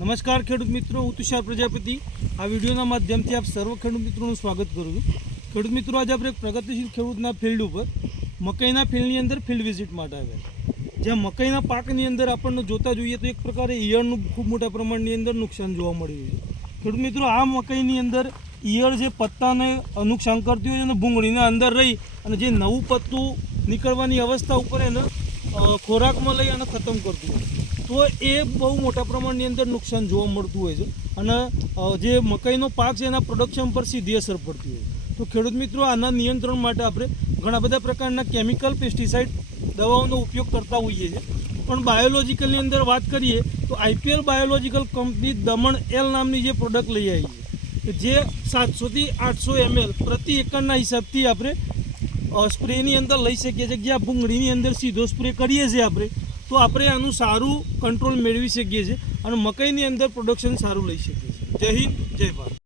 નમસ્કાર ખેડૂત મિત્રો, હું તુષાર પ્રજાપતિ આ વિડીયોના માધ્યમથી આપ સર્વ ખેડૂત મિત્રોનું સ્વાગત કરું છું। ખેડૂત મિત્રો, આજે આપણે એક પ્રગતિશીલ ખેડૂતના ફિલ્ડ ઉપર મકાઈના ફિલ્ડની અંદર ફિલ્ડ વિઝિટ માટે આવ્યા। જ્યાં મકાઈના પાકની અંદર આપણને જોતા જોઈએ તો એક પ્રકારે ઈયળનું ખૂબ મોટા પ્રમાણની અંદર નુકસાન જોવા મળી રહ્યું છે। ખેડૂત મિત્રો, આ મકાઈની અંદર ઈયળ જે પત્તાને નુકસાન કરતી હોય છે અને ભૂંગળીના અંદર રહી અને જે નવું પત્તું નીકળવાની અવસ્થા ઉપર એને ખોરાકમાં લઈ અને ખતમ કરતું હોય તો એ બહુ મોટા પ્રમાણની અંદર નુકસાન જોવા મળતું હોય છે અને જે મકાઈનો પાક છે એના પ્રોડક્શન પર સીધી અસર પડતી હોય છે। તો ખેડૂત મિત્રો, આના નિયંત્રણ માટે આપણે ઘણા બધા પ્રકારના કેમિકલ પેસ્ટિસાઇડ દવાઓનો ઉપયોગ કરતા હોઈએ છીએ, પણ બાયોલોજિકલની અંદર વાત કરીએ તો IPL biological company Daman L નામની જે પ્રોડક્ટ લઈ આવી છે જે 700 થી 800 ml પ્રતિ એકરના હિસાબથી આપણે સ્પ્રેની અંદર લઈ શકીએ છીએ। જે આ ભૂંગળીની અંદર સીધો સ્પ્રે કરીએ છીએ આપણે તો આપણે આનું સારું કંટ્રોલ મેળવી શકીએ છીએ અને મકાઈની અંદર પ્રોડક્શન સારું લઈ શકીએ છીએ। જય હિન્દ, જય ભારત।